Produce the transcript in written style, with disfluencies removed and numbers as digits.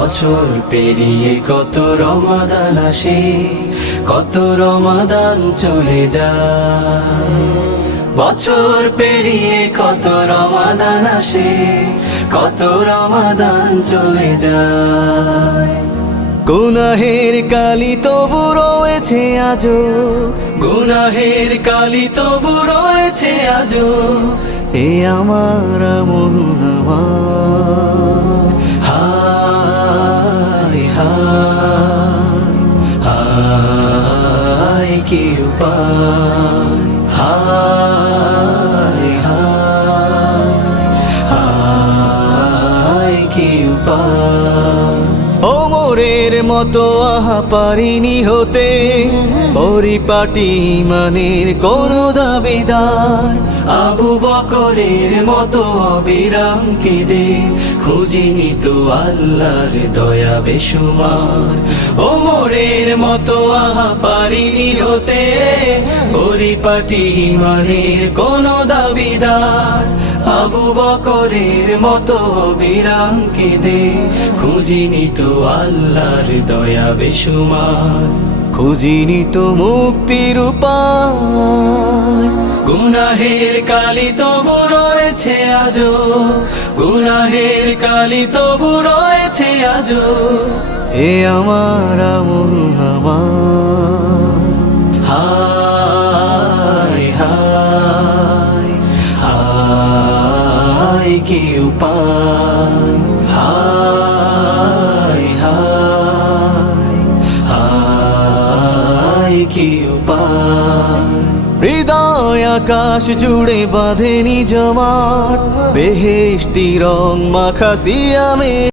বছর পেরিয়ে কত রমাদান আসে, কত রমাদান চলে যায়। বছর পেরিয়ে কত রমাদান আসে, কত রমাদান চলে যায়। গুনাহের কালি তবু রয়েছে আজো, গুনাহের কালি তবু রয়েছে আজো। এ আমার আমল নামা, হায় হায় হায় কি উপায়, হায় হায় হায় কি উপায়। ওমরের মতো আহা পারিনি হতে, পরিপাটি ইমানের কোন দাবিদার। আবু বকরের মতো অবিরাম কেঁদে খুঁজিনি তো আল্লাহর দয়া বেশুমার। ওমরের মতো আহা পারিনি হতে, পরিপাটি ইমানের কোন দাবিদার। আবু বকরের মতো অবিরাম কেঁদে খুঁজিনি তো আল্লাহর দয়া বেশুমার। খুঁজিনি তো মুক্তির উপায়। গুনাহের কালি তবু রয়েছে আজো, গুনাহের কালি তবু রয়েছে আজো। এ আমার আমল নামা, হায় হায় হায় কি উপায়, হায় হায় হায় কি উপায়। হৃদয় আকাশ জুড়ে বাঁধেনি জমাট, বেহেশতি রং মাখা সিয়ামে।